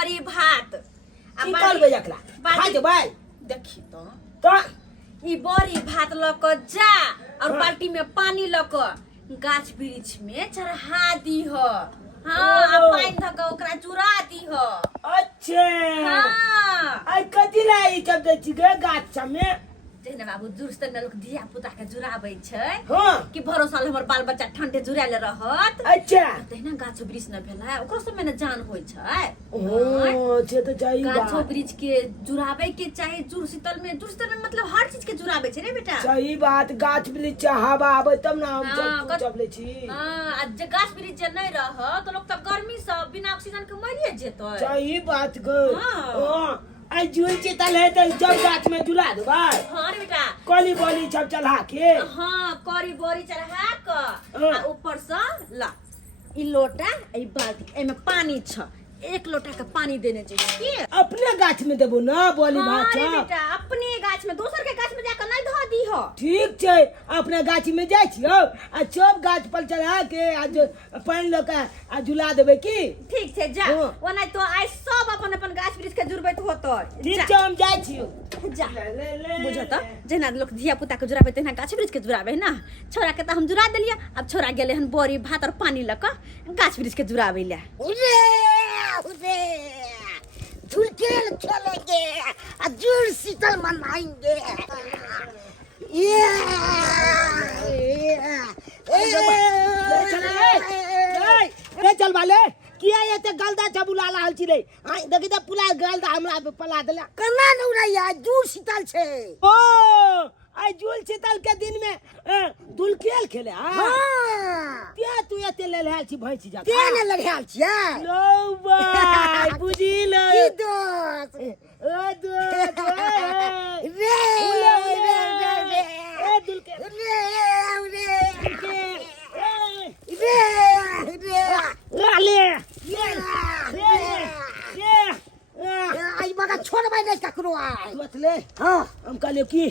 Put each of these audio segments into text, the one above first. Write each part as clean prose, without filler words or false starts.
बड़ी भात की करबे एकरा खा जेबै देखी तो ई बड़ी भात लक जा और बाल्टी में पानी लक गाछ वृक्ष में चढ़ा दी हो। हाँ आ पानी धक ओकरा चुरा दी हो। अच्छे हाँ आई कथी लाई सब दै छी गे गाछ सब में जेना बाबू जुरस्तर में लोग धिया पुता के जुराबै छै हां कि भरोसा हमर बाल बच्चा ठंडे जुराले रहत। अच्छा तहिना गाछ वृक्ष न भेलै ओकरो सब में न जान होय छै। ओ छे तो चाहिए गाछ वृक्ष के जुराबै के चाहे जुरशीतल में मतलब हर चीज के जुराबै छै रे बेटा। सही बात गाछ वृक्ष हवा आबै तब ना हम सब चब ले छी। हां आ जे गाछ वृक्ष जे नै रह तो लोग त गर्मी से बिना ऑक्सीजन के मरिए जेतै। सही बात ग हां आई जुल चितल है तो जब गाछ में झुला देबै। हां रे बेटा कली बली सब चढ़ा के हां करी बोरी चढ़ा के आ ऊपर से ला ई लोटा ई बाल्टी एमे पानी छ 1 लोटा के पानी देने चाहिए की अपने गाछ में देबो ना बोली भात हां रे बेटा अपने गाछ में दोसर के गाछ में जाके नै ध दी हो। ठीक छै अपने गाछ में जाय छियो आ सब गाछ पर चढ़ा के आज पानी ल के आ झुला देबै की। ठीक छै जा ओना तो आइ सब अपन अपन गाछ वृक्ष के जुड़बैत होतै। ठीक छै हम जाय छियो जा बुझो त जेना लोग धिया पुता के जुड़ाबै तेना गाछ वृक्ष के जुड़ाबै ना। छोरा के त हम जुड़ा देलिए अब छोरा गेले हन बोरी भात और पानी ल के गाछ वृक्ष के जुड़ाबै ले। उरे झुलकेल खेलेंगे जुड़ शीतल मनाएंगे। चल वाले किया ये ते गलदा चबुला रहल छी रे आई देखि त पुला गलदा हमरा पे पला देला कना न उड़ैया जुड़ शीतल छे। ओ आई जुल शीतल के दिन में दुलकेल खेले हां ते तू एते ललहाल छी भैंस जा ते न लड़हाल छिया लो भाई बुझी लो की दोस्त ओ दोस्त रे ए दुलकेल आई बगा छोड़बै नै ककरो आई मतले हां हम कहलियो की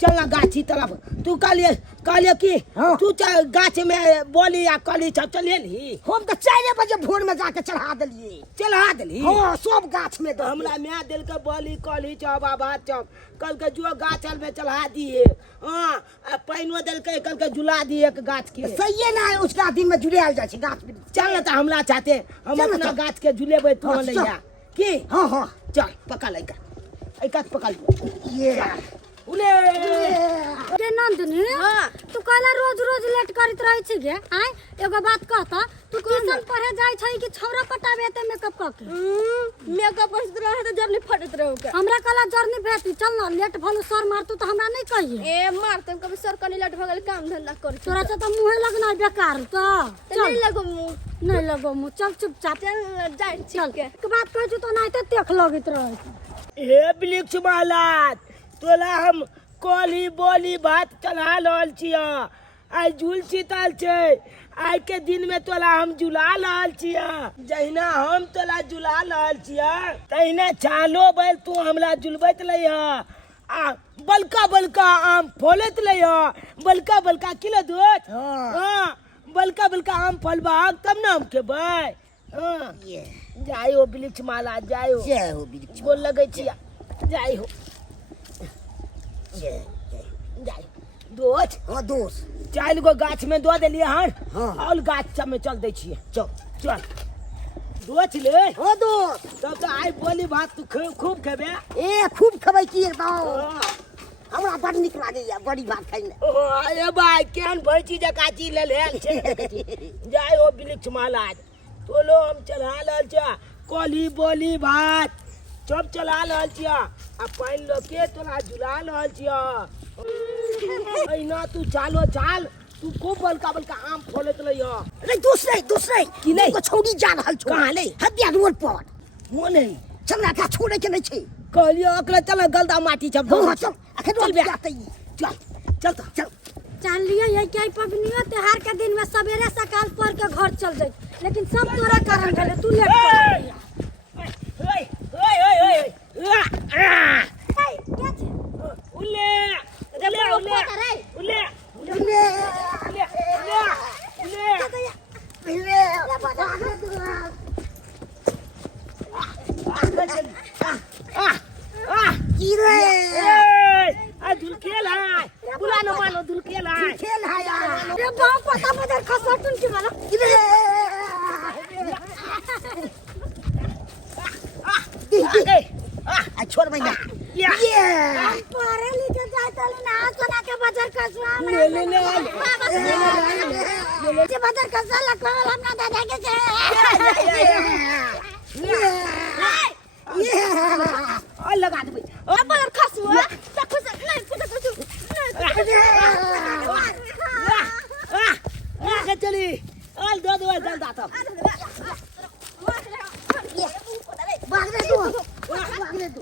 चल ना गाछी तरफ तू कहलियो की तू गाछ में बोली या कली सब चले ली हम त 4 बजे भोर में जाके चढ़ा देली हां सब गाछ में दो हमरा मैं दिल के बोली कली चब बात चब कल के जो गाछ में चढ़ा दिए हां पाइनो दिल के कल के झुला दिए एक गाछ के सही ना उसका दिन में जुड़ाल जाय छै गाछ में। चल त हमरा चाहते हम अपना गाछ के झुलेबै तो लैया की हां हां चल पका लइका ए गाछ पका ये उले रे नंदनी तू कहला रोज रोज लेट करत रहै छी गे आय एगो बात कहता तू ट्यूशन पढ़े जाय छै कि छौरा पटाबे ते मेकअप क के मेकअप करत रहे त जर्नी फटत रहो के हमरा कहला जर्नी भेटी चल ना लेट भलो सर मार तू त हमरा नै कहिए ए मारतम कभी सर कनी लेट भ गेल काम धंधा कर तोरा से त मुंह लगना बेकार त नहीं लगो मुंह नै लगो मुंह चल चुपचाप चल जाय चल के बात कहै छ तो नै त देख लगत रहै ए वृक्ष मालात तोला हम कोली बोली भात चढ़ा रहल छिया आई झूल शीतल छै आई के दिन में तोला हम झुला रहल छिया जहिना हम तोला झुला रहल छिया तहिना चालो बैल तू हमरा झुलबैत लइहा आ बलका बलका आम फोलैत लइहा बलका किलो दूध हां बलका आम फलबा तब ना हम खेबै हां जायो वृक्ष माला जायो जय हो वृक्ष बोल लगै छिया जाई हो जाई दोस्त हां दोस्त 4 गो गाछ में दो देलिए हन हां और गाछ सब में चल दै छिए चल दोस्त ले हां दोस्त तब तो आई बोली भात तू खूब खेबे ए खूब खबै की एकदम हमरा बड़ निक लागैया बड़ी भात खाइ में। ओ ए भाई केहन भैंसी जकाची ले लेल छै जाय ओ वृक्ष माला तोलो हम चढ़ा रहल छिया कोली बोली भात सब चला रहल छिया आ पानी लोके तोरा झुला रहल छिया एना तू चाल तू खूब बलका आम फोलत लइया नहीं दूसरे की नहीं को छोड़ी जा रहल छौ कहां ले हदिया रोड पर वो नहीं चल ना छोड़े के नहीं छै कहलियो अकला चल गलदा माटी सब हां चल अखन चल रोड जाते चल जान लियो ये क्या पबनियो त्योहार के दिन में सवेरे सकाल पढ़ के घर चल जाई लेकिन सब तोरा कारण भेले तू लेट कर दिया ओए क्या छे उले अरे बाप पता बदर खसा टुन के वाला छोड़ भैया पारे लेके जाता ले ना सोना के बाजार खसवा ले जे बाजार खसा लगवाल हम ना दादा के से और लगा दे भैया अब बाजार खसवा तक से नहीं पुट के चली आल दो जल दाता भाग दे तू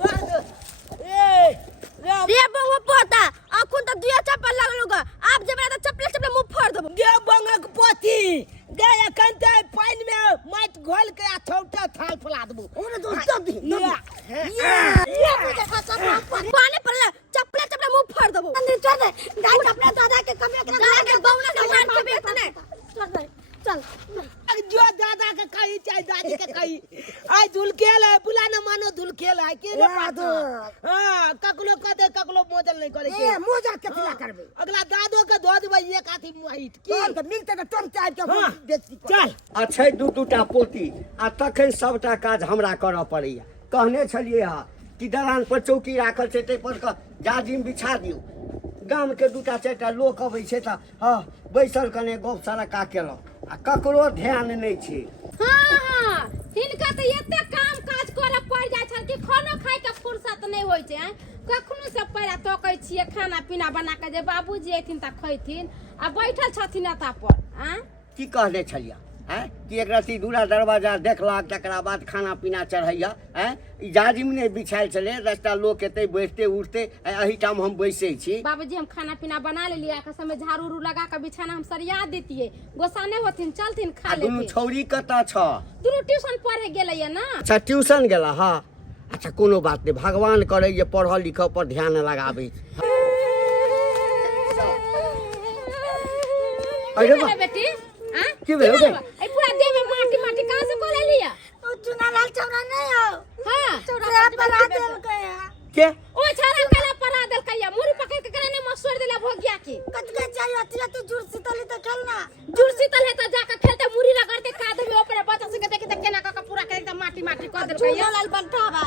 रे बंगो पोता अखुन तक दुया चप्पल लगलुगा आप जब तो चप्पल मुंह फोड़ देबो दे बंगक पोती दे एखन ते पानी में माट घोल के आ छोटा थाल फुला देबो ओरे दोस्त दी ये मुझे खसा पानी पर चप्पल मुंह फोड़ देबो अंदर चल दे गाय अपने दादा के कमे के बौना के मार के बेटा ने चल जो दादा के कही चाहे दादी के कही आई धुलखेल है बुला न मानो धुलखेल है के रे बात हां ककलो कदे ककलो मोदल नहीं करे के ए मोजा केतना करबे अगला दादो के दो देबे एक आथी मुहित की तोर के मिलते त तुम चार के बेइज्जती चल अच्छे दूटा पोती आ तखन सबटा काज हमरा करऽ पड़ैया कहने छलियै हा कि दलान पर चौकी राखल छै तै पर जाजिम बिछा दियौ गाम के दूटा चारिटा लोक अबै छै त हां बैसल कने गप सड़का केलक आ ककरो ध्यान नहीं छै हां हिनका त एते काम काज करऽ पड़ जाय छल कि खाना खाय के फुर्सत नहीं होय छै कखनो से पहिला तकै छियै खाना पीना बना के जे बाबूजी एथिन त खैथिन आ बैठल छथिन एता पर की कहने छलियै हैं कि एक रत्ती दूरा दरवाजा देखलक तकरा बाद खाना पीना चढ़ैया हैं ई जाजिम नहीं बिछायल छलै दसटा लोक एतै बैठते उठते एही टाइम हम बैसै छी बाबूजी हम खाना पीना बना लेलिए के समय झाड़ू उड़ू लगा के बिछाना हम सरिया देतिए गोसाने होथिन चलथिन खा आ दुनू लेथिन छौरी कतऽ छ दुनू ट्यूशन पढ़े गेलैया ना अच्छा ट्यूशन गेला हाँ अच्छा कोनो बात नहीं भगवान करे जे पढ़ लिख पर ध्यान लगाबे अरे बा बेटी की भेल बे ए पूरा देह में माटी माटी कहां से कोले लिया ओ चुना लाल चौरा नहीं हो हां चौरा पर आ देल गया के ओ छाड़ा कला परा देल कहिया मुरी पकड़ के करे ने मसोड़ देला भोगिया की कत के चाहिए अतिया तू जुड़ सीतली तो खेलना जुड़सी तल है तो जाकर खेलते मुरी रगड़ते काद में ऊपर बच्चा से देखे त केना का पूरा के एकदम माटी माटी कर देल कहिया लाल बनठावा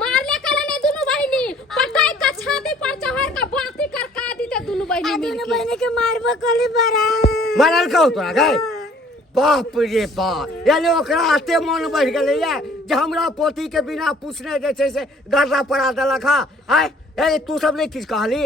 मार ले कला ने दोनों बहिनी पटाई का छाती पर चढ़ का बाती कर का दी ते दोनों बहिनी मिल दोनों के बहने के मारबो कली बरा मारल कहू तोरा गए बाप रे बाप यानी ओकरा आते मन बढ़ गेलै ये जे हमरा पोती के बिना पूछने जे छै से गर्दा पड़ा देलक हा ए तू सब नहीं किछ कहली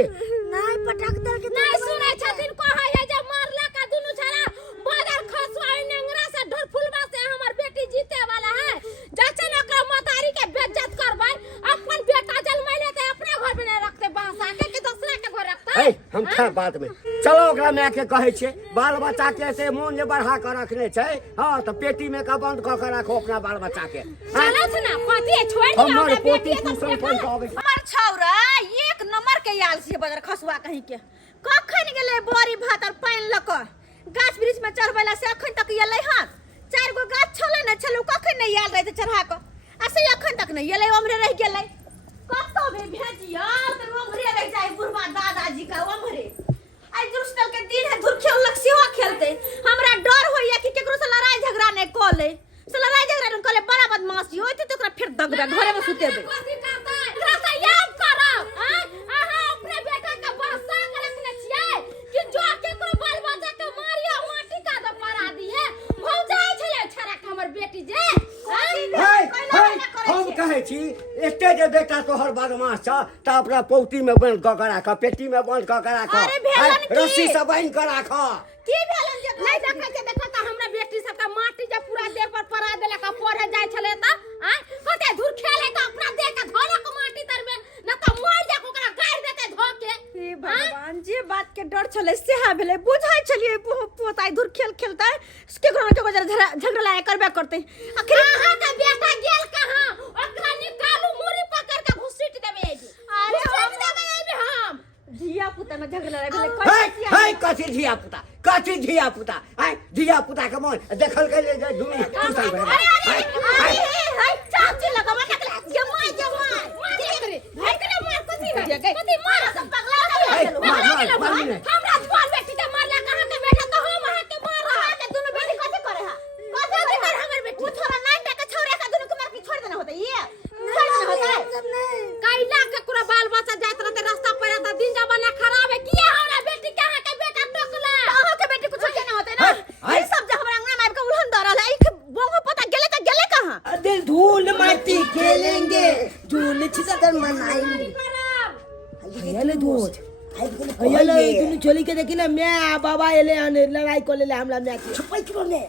नहीं पटक दल के नहीं सुनै छथिन कहै है जे मारला का दोनों छरा बादर खसवाई नेंगरा से ढोल फुलवा से हमर बेटी जीते वाला है जाचे न ओकरा मतारी के बेइज्जत करबै अपन बेटा जन्मैले त अपने घर में नहीं रखते बांसा के दूसरा के घर रखते ए हम खा बाद में चलो ओकरा माय के कहै छै बाल बच्चा के से मोन जे बढ़ा के रखने छै हां त पेटी में का बंद क के राखो अपना बाल बच्चा के चलो छ ना कथि छोड़ दिया हमर हमरा पोती बेटी ट्यूशन पढ़ के आबै छै हमार छौरा एक नंबर के आयल छै बजार खसुआ कहीं के कखन गेलै बोरी भात और पानी ल क गाछ वृक्ष में चढ़बैला से अखन तक एलै हन 4 गो गाछ छले न छले कखन नहीं आयल रहे चढ़ा क आ से अखन तक नहीं एलै ओमरे रह गेलै कतो भी भेजिया त ओमरे रह जाय बुढ़वा दादाजी का ओमरे आई दुरुस्टल के दिन है धुरखेल लग सेवा खेलते हमरा डर होइया कि केकरो से लड़ाई झगड़ा नहीं क ले से लड़ाई झगड़ा न क ले बड़ा बदमाशी होइते त ओकरा फिर दगड़ा घरे में सुतेबे कथि करतै एकरा से याद करब अहाँ अपने बेटा के बसा के रखने छियै कि जो केकरो बाल बच्चा के मारियो माटी का द परा दिए भौ जाय छले छरा के हमर बेटी जे हम कहै छी एते जे बेटा तोहर बदमाश छ त अपना पौती में बंद क के राख पेटी में बंद क के राख अरे भेलन की? रस्सी से बांध के राख की भेलन जे नहीं देखै छै देखा त हमरा बेटी सब का माटी जे पूरा देह पर परा देला का पढ़े जाय छले त कते दूर खेले त अपना देह के धोला के माटी तर में न त मार जा ओकरा गाड़ देते धोके हे भगवान जे बात के डर छले से हा भेले बुझाय छलिए पोताई दूर खेल खेलता है इसके घर के झगड़ा लाया करबे करते आखिर कहां का बेटा गेल कहां ओकरा निकालू मुरी पकड़ के घुसीट देबे अरे घुसीट देबे हम धिया पुता में झगड़ा लाया भेले हे कथि धिया पुता धिया पुता के मन देखल के ले दुनू ट्यूशन अरे चाची लगा मत के जमाई भाई के मार कथि कथि मार सब पगला मार हमरा छोड़ बेटी त मारला कहां के मोच ये ले तुम छोली के देखी ना मैं आ बाबा एले आने लड़ाई को ले हमला में आके छुपाई क्यों ने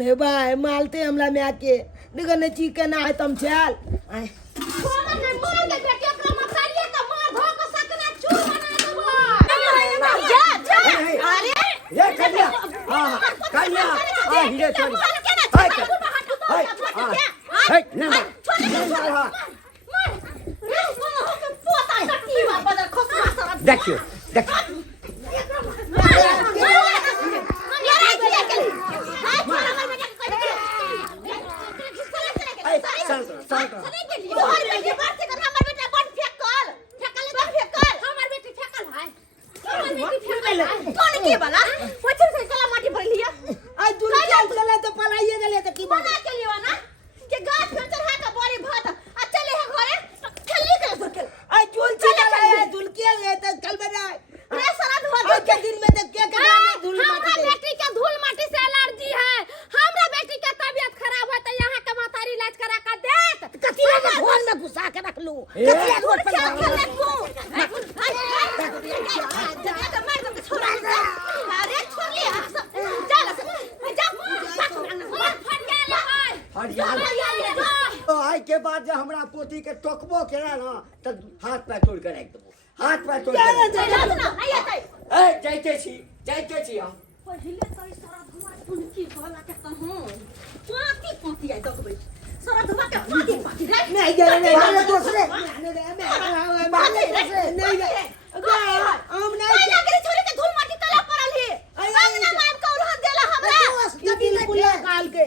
नहीं भाई मालते हमला में आके निकल ने चिकन आए तुम चल आए सोना ने मार के बेटी ओकरा मतारिए त मार धो के सकना चूर बना देबो जा अरे ये कन्या हां कन्या आ हीरे छोड़ी हाय हाय ना देखियो आज दुनिया चले तो पलाइए गले तो की बात आज झूल चला है झूल के ले तो चल बना आज के दिन में तो क्या करना धूल हमरा माटी बेटी के धूल माटी से एलर्जी है हमरा बेटी के तबीयत खराब है त यहाँ के मतारी इलाज करा के देत कतिया के फोन में घुसा के रख लूं कतिया रोड पर आई के बाद जब हमरा पोती के टोकबो केला ना त हाथ पैर तोड़ के राख देबो हाथ पैर तोड़ के ए जाइते छी हम नहीं गए नहीं अरे दूसरे हम नहीं काल के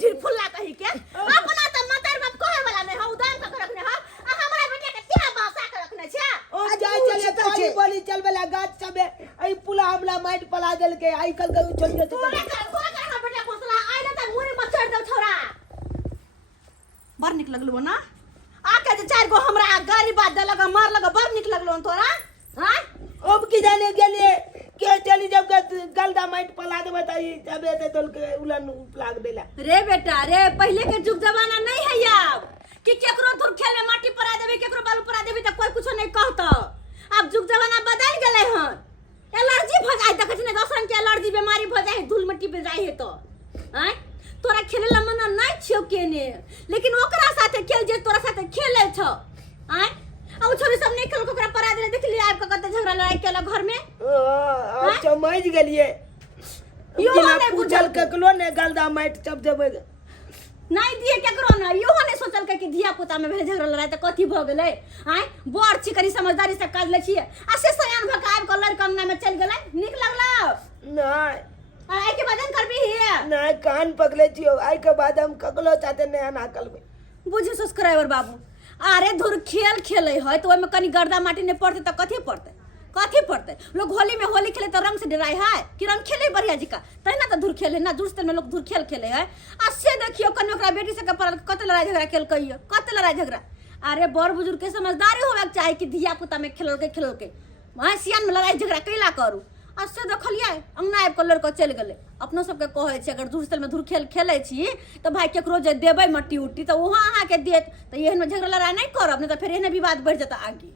ढिलफुल्ला कही के अपना त मतार बाप कहे वाला नहीं हो उदान क रखने हो आ हमरा बेटा के तेरा बासा के रखने छे ओ जाय चले तो बोली चल बेला गाछ सबे आई पुला हमला माइट पला देल के आई कल के छोड़ दे तोरे का बेटा घोसला आइले त मुरी में चढ़ दे छोरा बर निक लगलो ना आके जे चार गो हमरा गाली बात दे लगा मार लगा बर निक लगलो तोरा हां अब की जाने गेले के चली जब गलदा माइट पला दे बताई तबे ते दल के उलन लाग देला रे बेटा रे पहले के जुग जमाना नहीं है अब कि केकरो धुर खेल में माटी परा देबे केकरो बालू परा देबे त कोई कुछो नहीं कहत अब जुग जमाना बदल गेलै हन एलर्जी भ जाय देखै छी ने दोसरन के एलर्जी बीमारी भ जाय धूल मिट्टी पे जाय है तो हैं तोरा खेले ला मना नहीं छियो केने लेकिन ओकरा साथे खेल जे तोरा साथे खेले छ हैं अब छोरी सब नहीं खेल कोकरा परा दे देख लिया आपका कते झगड़ा लड़ाई केला घर में अब समझ गेलिए यो बिना नहीं पूछल के कलो ने गलदा माइट चब देबे नहीं दिए केकरो ना यो ने सोचल के कि धिया पुता में भेल झगड़ा लड़ाई त कथी भ गेलै आय बड़ छिकरी समझदारी से काज ले छिए आ से सयान भकाब क लड़ कंगना में चल गेलै निक लगला नहीं आय के बदन करबी है नहीं कान पकले छियो आई के बाद हम ककलो चाहते नया ना कलबे बुझे सब्सक्राइबर बाबू अरे धुर खेल खेले है तो ओमे कनी गर्दा माटी ने पड़ते त कथी पड़ते लोग होली में होली खेले तो रंग से डराई है कि रंग खेले बढ़िया जी का तहिना तो धुर खेले ना जुड़ते में लोग धुर खेल खेले है आ से देखियो कनी ओकरा बेटी से के पर कते लड़ाई झगड़ा खेल कहियो कते लड़ाई झगड़ा अरे बड़ बुजुर्ग के समझदारी होवे के चाही कि धिया पुता में खेल के वहां सियान में लड़ाई झगड़ा कैला करू आ से देखलिए अंगना आबि के लड़का चल गेले अपनो सबके कहै छै अगर जुड़तल में धुर खेल खेले छी तो भाई केकरो जे देबै मट्टी उट्टी तो वहां अहाँ के देत तो एहन में झगड़ा लड़ाई नहीं करब नहीं तो फिर एहन विवाद बढ़ जाता आगे